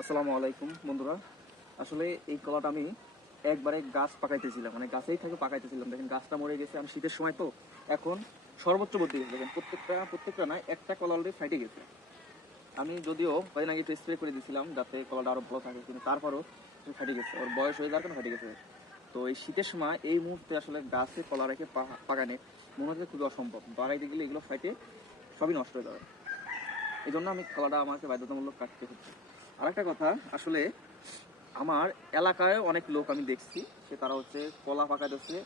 আসসালামু আলাইকুম বন্ধুরা। আসলে এই কলাটা আমি একবারে গাছ পাকাইতেছিলাম, মানে গাছেই থেকে পাকাইতেছিলাম। দেখেন গাছটা মরে গেছে, আমি শীতের সময় তো এখন সর্বোচ্চ বলতে গেছে। দেখেন প্রত্যেকটা না একটা কলা অলরেডি ফাইটে গেছে। আমি যদিও কয়েকদিন আগে একটু স্প্রে করে দিয়েছিলাম যাতে কলাটা আরো ভালো থাকে, কিন্তু তারপরও ফাইটে গেছে। ওর বয়স হয়ে যাওয়ার কারণে ফাইটে গেছে। তো এই শীতের সময় এই মুহূর্তে আসলে গাছে কলা রেখে পাকানে মনে হচ্ছে খুবই অসম্ভব। বাড়াইতে গেলে এগুলো ফাইটে সবই নষ্ট হয়ে যাবে। এই জন্য আমি কলাটা আমাকে বাধ্যতামূলক কাটতে হচ্ছে। আরেকটা কথা, আসলে আমার এলাকায় অনেক লোক আমি দেখছি যে তারা হচ্ছে কলা পাকাতেছে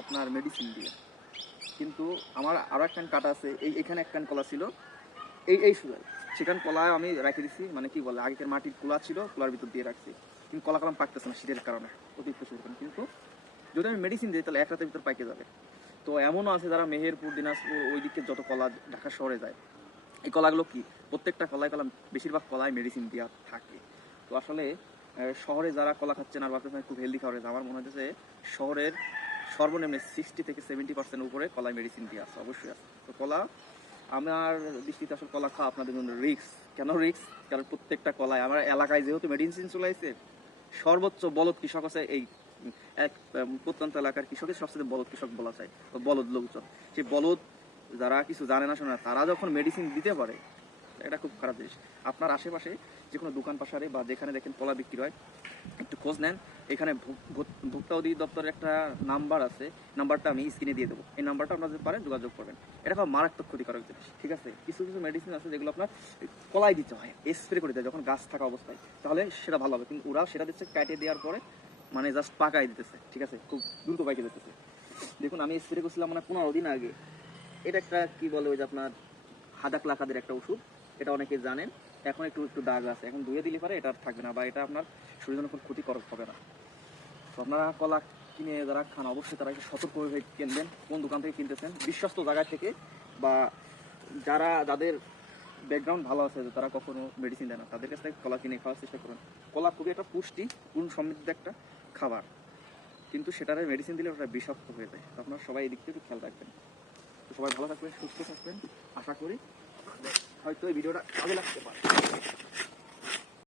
আপনার মেডিসিন দিয়ে। কিন্তু আমার আরো একখান কাটা আছে, এখানে একখান কলা ছিল এই সুগার, সেখান কলা আমি রেখে দিছি, মানে কি বলে আগেকার মাটির কুলা ছিল, কুলার ভিতর দিয়ে রাখছি। কিন্তু কলা কলম পাকতেছে না শীতের কারণে, অতিরিক্ত শীতের কারণে। কিন্তু যদি আমি মেডিসিন দিই তাহলে এক রাতের ভিতর পাইকে যাবে। তো এমনও আছে যারা মেহেরপুর, দিনাজপুর ওই দিকে যত কলা ঢাকা শহরে যায়, এই কলাগুলো কি প্রত্যেকটা কলা বেশিরভাগ কলায় মেডিসিন দেওয়া থাকে। তো আসলে শহরে যারা কলা খাচ্ছেন আর ভাবতেছেন খুব হেলদি খাবার, আমার মনে হচ্ছে শহরের সর্বনিম্ন 60 থেকে 70% উপরে কলায় মেডিসিন দিয়ে আছে, অবশ্যই আছে। তো কলা আমার দৃষ্টিতে আসলে কলা খাওয়া আপনাদের জন্য রিস্ক। কেন রিস্ক? কারণ প্রত্যেকটা কলায় আমার এলাকায় যেহেতু মেডিসিন চলে আসছে, সর্বোচ্চ বলদ কৃষক আছে এই এক প্রত্যন্ত এলাকার কৃষকের সবচেয়ে বলদ কৃষক বলা যায়, বলদ লোকজন। সেই বলদ যারা কিছু জানে না শোনে না, তারা যখন মেডিসিন দিতে পারে, এটা খুব খারাপ জিনিস। আপনার আশেপাশে যে কোনো দোকান পাশারে বা যেখানে দেখেন কলা বিক্রি হয়, একটু খোঁজ নেন। এখানে ভোক্তা অধিদপ্তরের একটা নাম্বার আছে, নাম্বারটা আমি স্ক্রিনে দিয়ে দেবো। এই নাম্বারটা আপনারা যদি পারেন যোগাযোগ করবেন। এটা খুব মারাত্মক ক্ষতিকারক জিনিস, ঠিক আছে? কিছু কিছু মেডিসিন আছে যেগুলো আপনার কলাই দিতে হয়, স্প্রে করে দেয় যখন গাছ থাকা অবস্থায়, তাহলে সেটা ভালো হবে। কিন্তু ওরা সেটা দিচ্ছে কাটিয়ে দেওয়ার পরে, মানে জাস্ট পাকাই দিতেছে, ঠিক আছে? খুব দ্রুত পাইকে দিতেছে। দেখুন আমি স্প্রে করছিলাম মানে 15 দিন আগে। এটা একটা কি বলে ওই যে আপনার হাদাক লাকাদের একটা ওষুধ, এটা অনেকে জানেন। এখন একটু একটু দাগ আছে, এখন ধুয়ে দিলে পরে এটা আর থাকবে না, বা এটা আপনার শরীরের জন্য খুব ক্ষতিকারক হবে না। তো আপনারা কলা কিনে যারা খান অবশ্যই তারা একটু সতর্কভাবে কিনবেন, কোন দোকান থেকে কিনতেছেন, বিশ্বস্ত জায়গা থেকে, বা যাদের ব্যাকগ্রাউন্ড ভালো আছে, তারা কখনো মেডিসিন দেয় না, তাদের কাছ থেকে কলা কিনে খাওয়ার চেষ্টা করুন। কলা খুবই একটা পুষ্টি গুণ সমৃদ্ধ একটা খাবার, কিন্তু সেটারে মেডিসিন দিলে ওটা বিষাক্ত হয়ে যায়। তো আপনারা সবাই এই দিক থেকে খেয়াল রাখবেন। তো সবাই ভালো থাকবেন, সুস্থ থাকবেন, আশা করি হয়তো এই ভিডিওটা কাজে লাগতে পারে।